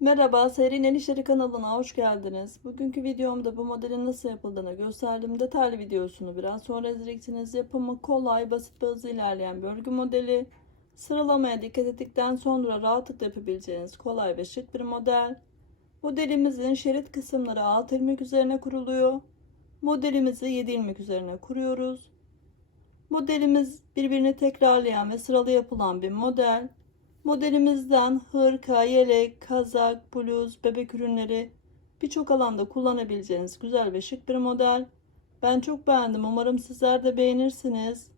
Merhaba, Serin El İşleri kanalına hoş geldiniz. Bugünkü videomda bu modelin nasıl yapıldığını gösterdim. Detaylı videosunu biraz sonra izleyeceksiniz. Yapımı kolay, basit ve hızlı ilerleyen bir örgü modeli. Sıralamaya dikkat ettikten sonra rahatlıkla yapabileceğiniz kolay ve şık bir model. Modelimizin şerit kısımları 6 ilmek üzerine kuruluyor. Modelimizi 7 ilmek üzerine kuruyoruz. Modelimiz birbirini tekrarlayan ve sıralı yapılan bir model. Modelimizden hırka, yelek, kazak, bluz, bebek ürünleri birçok alanda kullanabileceğiniz güzel ve şık bir model. Ben çok beğendim. Umarım sizler de beğenirsiniz.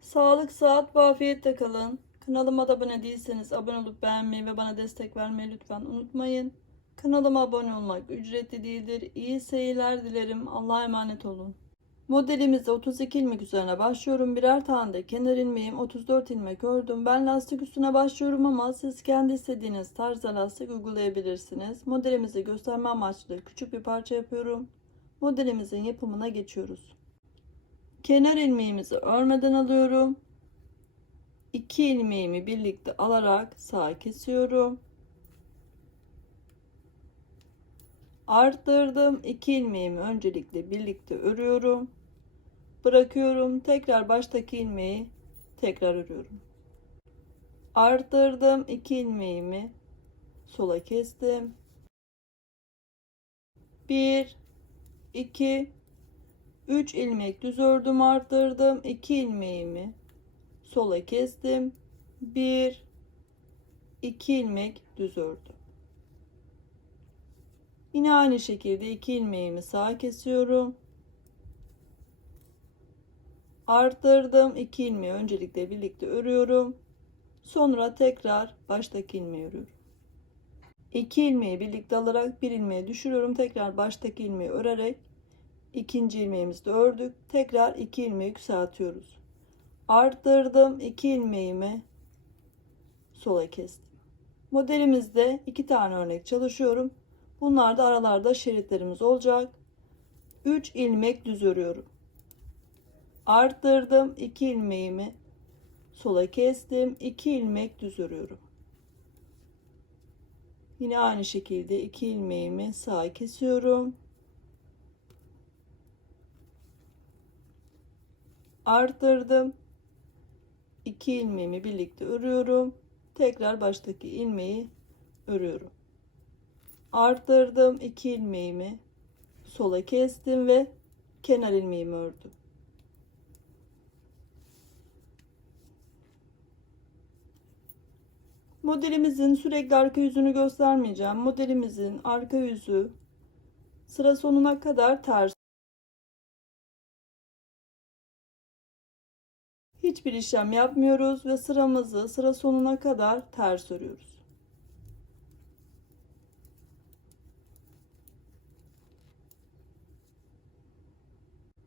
Sağlık, sıhhat ve afiyetle kalın. Kanalıma da abone değilseniz abone olup beğenmeyi ve bana destek vermeyi lütfen unutmayın. Kanalıma abone olmak ücretli değildir. İyi seyirler dilerim. Allah'a emanet olun. Modelimize 32 ilmek üzerine başlıyorum. Birer tane de kenar ilmeğim 34 ilmek ördüm. Ben lastik üstüne başlıyorum ama siz kendi istediğiniz tarzda lastik uygulayabilirsiniz. Modelimizi gösterme amaçlı küçük bir parça yapıyorum. Modelimizin yapımına geçiyoruz. Kenar ilmeğimizi örmeden alıyorum. 2 ilmeğimi birlikte alarak sağa kesiyorum. Arttırdım. 2 ilmeğimi öncelikle birlikte örüyorum. Bırakıyorum. Tekrar baştaki ilmeği tekrar örüyorum. Arttırdım. 2 ilmeğimi sola kestim. 1 2 3 ilmek düz ördüm, arttırdım. 2 ilmeğimi sola kestim. 1 2 ilmek düz ördüm. Yine aynı şekilde iki ilmeğimi sağa kesiyorum. Arttırdım. iki ilmeği öncelikle birlikte örüyorum. Sonra tekrar baştaki ilmeği örüyorum. İki ilmeği birlikte alarak bir ilmeği düşürüyorum. Tekrar baştaki ilmeği örerek ikinci ilmeğimizi de ördük. Tekrar iki ilmeği yükseltiyoruz. Arttırdım. iki ilmeğimi sola kestim. Modelimizde iki tane örnek çalışıyorum. Bunlar da aralarda şeritlerimiz olacak. 3 ilmek düz örüyorum. Arttırdım 2 ilmeğimi sola kestim. 2 ilmek düz örüyorum. Yine aynı şekilde 2 ilmeğimi sağa kesiyorum. Arttırdım. 2 ilmeğimi birlikte örüyorum. Tekrar baştaki ilmeği örüyorum arttırdım iki ilmeğimi sola kestim ve kenar ilmeğimi ördüm. Modelimizin sürekli arka yüzünü göstermeyeceğim. Modelimizin arka yüzü sıra sonuna kadar ters. Hiçbir işlem yapmıyoruz ve sıramızı sıra sonuna kadar ters örüyoruz.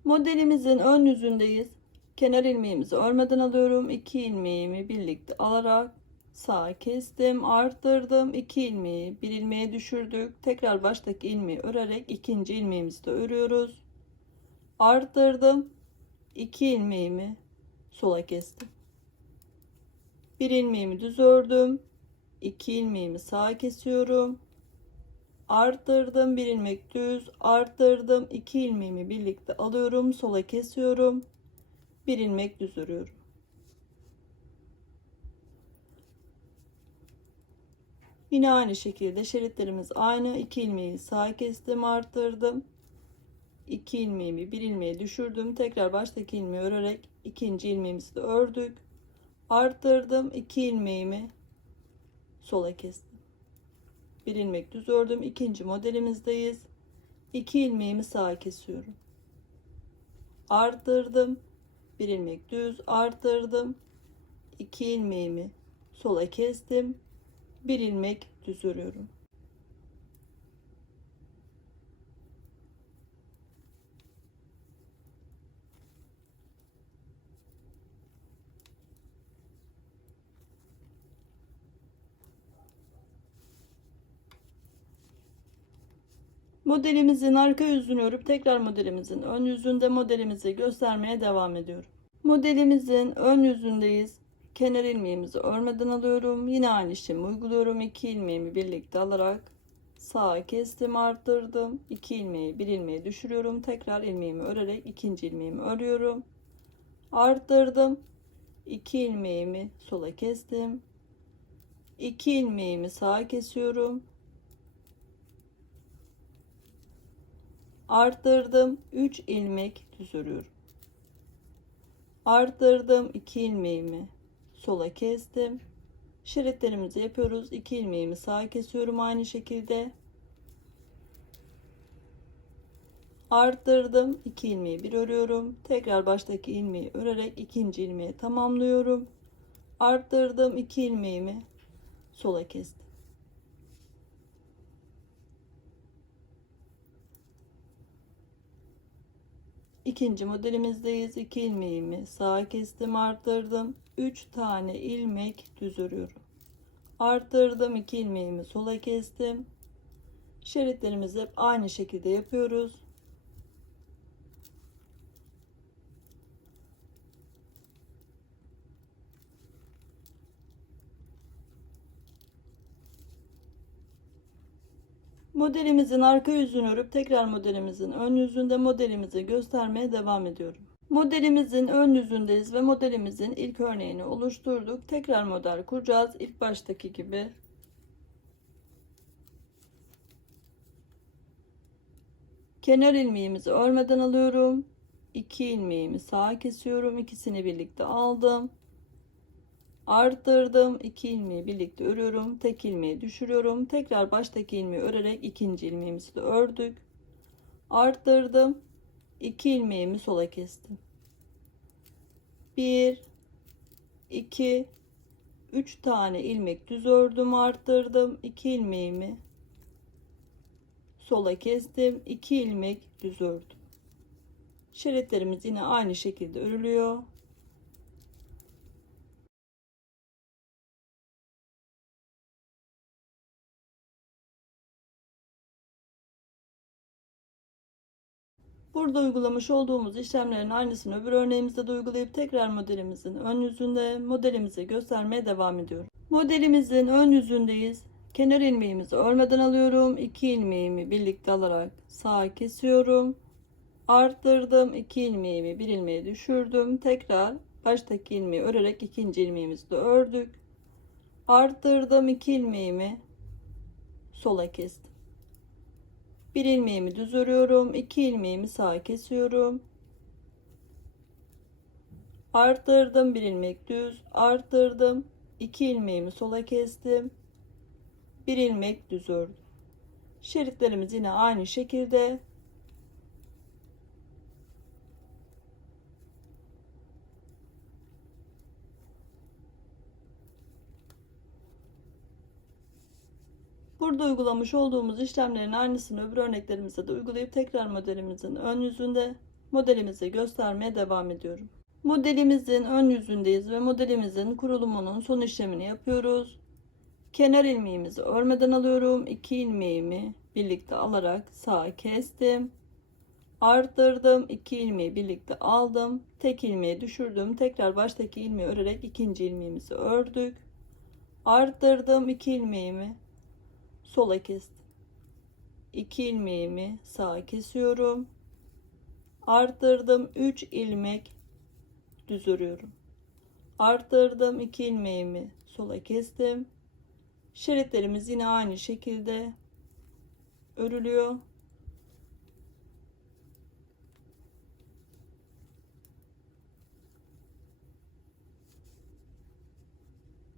Modelimizin ön yüzündeyiz. Kenar ilmeğimizi örmeden alıyorum. 2 ilmeğimi birlikte alarak sağa kestim, arttırdım. 2 ilmeği bir ilmeğe düşürdük. Tekrar baştaki ilmeği örerek ikinci ilmeğimizi de örüyoruz. Arttırdım. 2 ilmeğimi sola kestim. Bir ilmeğimi düz ördüm. 2 ilmeğimi sağa kesiyorum arttırdım bir ilmek düz. Arttırdım iki ilmeğimi birlikte alıyorum sola kesiyorum. Bir ilmek düz örüyorum. Yine aynı şekilde şeritlerimiz aynı. İki ilmeği sağa kestim arttırdım. İki ilmeğimi bir ilmeğe düşürdüm. Tekrar baştaki ilmeği örerek ikinci ilmeğimizi de ördük. Arttırdım iki ilmeğimi sola kestim bir ilmek düz ördüm ikinci modelimizdeyiz. 2 ilmeğimi sağa kesiyorum. Arttırdım. Bir ilmek düz arttırdım. 2 ilmeğimi sola kestim. Bir ilmek düz örüyorum Modelimizin arka yüzünü örüp tekrar modelimizin ön yüzünde modelimizi göstermeye devam ediyorum. Modelimizin ön yüzündeyiz. kenar ilmeğimizi örmeden alıyorum. Yine aynı işlemi uyguluyorum. 2 ilmeğimi birlikte alarak sağa kestim, arttırdım. 2 ilmeği, 1 ilmeği düşürüyorum. Tekrar ilmeğimi örerek ikinci ilmeğimi örüyorum. Arttırdım. 2 ilmeğimi sola kestim. 2 ilmeğimi sağa kesiyorum. Arttırdım. 3 ilmek düz örüyorum. Arttırdım. 2 ilmeğimi sola kestim. Şeritlerimizi yapıyoruz. 2 ilmeğimi sağa kesiyorum aynı şekilde. Arttırdım. 2 ilmeği bir örüyorum. Tekrar baştaki ilmeği örerek ikinci ilmeği tamamlıyorum. Arttırdım. 2 ilmeğimi sola kestim. İkinci modelimizdeyiz. 2 ilmeğimi sağa kestim, arttırdım. 3 tane ilmek düz örüyorum. Arttırdım 2 ilmeğimi sola kestim. Şeritlerimizi hep aynı şekilde yapıyoruz. Modelimizin arka yüzünü örüp tekrar modelimizin ön yüzünde modelimizi göstermeye devam ediyorum. Modelimizin ön yüzündeyiz ve modelimizin ilk örneğini oluşturduk. Tekrar model kuracağız. İlk baştaki gibi. Kenar ilmeğimizi örmeden alıyorum. 2 ilmeğimi sağa kesiyorum. İkisini birlikte aldım. Arttırdım. 2 ilmeği birlikte örüyorum. Tek ilmeği düşürüyorum. Tekrar baştaki ilmeği örerek ikinci ilmeğimizi de ördük. Arttırdım. 2 ilmeğimi sola kestim. 1 2 3 tane ilmek düz ördüm, arttırdım. 2 ilmeğimi sola kestim. 2 ilmek düz ördüm. Şeritlerimiz yine aynı şekilde örülüyor. Burada uygulamış olduğumuz işlemlerin aynısını öbür örneğimizde de uygulayıp tekrar modelimizin ön yüzünde modelimizi göstermeye devam ediyorum. Modelimizin ön yüzündeyiz. Kenar ilmeğimizi örmeden alıyorum. 2 ilmeğimi birlikte alarak sağa kesiyorum. Arttırdım. 2 ilmeğimi bir ilmeğe düşürdüm. Tekrar baştaki ilmeği örerek ikinci ilmeğimizi de ördük. Arttırdım. 2 ilmeğimi sola kestim. Bir ilmeğimi düz örüyorum. iki ilmeğimi sağa kesiyorum. Arttırdım. Bir ilmek düz. Arttırdım. iki ilmeğimi sola kestim. Bir ilmek düz ördüm. Şeritlerimiz yine aynı şekilde. Burada uygulamış olduğumuz işlemlerin aynısını öbür örneklerimizde de uygulayıp tekrar modelimizin ön yüzünde modelimizi göstermeye devam ediyorum. Modelimizin ön yüzündeyiz ve modelimizin kurulumunun son işlemini yapıyoruz. Kenar ilmeğimizi örmeden alıyorum. 2 ilmeğimi birlikte alarak sağa kestim. Arttırdım. 2 ilmeği birlikte aldım. Tek ilmeği düşürdüm. Tekrar baştaki ilmeği örerek ikinci ilmeğimizi ördük. Arttırdım. 2 ilmeğimi sola kestim. 2 ilmeğimi sağa kesiyorum. Arttırdım 3 ilmek düz örüyorum. Arttırdım 2 ilmeğimi sola kestim. Şeritlerimiz yine aynı şekilde örülüyor.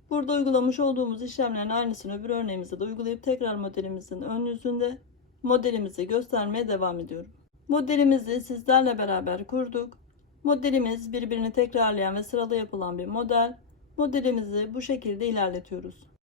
Burada uygulamış olduğumuz işlemlerin aynısını öbür örneğimizde de uygulayıp tekrar modelimizin ön yüzünde modelimizi göstermeye devam ediyorum. Modelimizi sizlerle beraber kurduk. Modelimiz birbirini tekrarlayan ve sıralı yapılan bir model. Modelimizi bu şekilde ilerletiyoruz.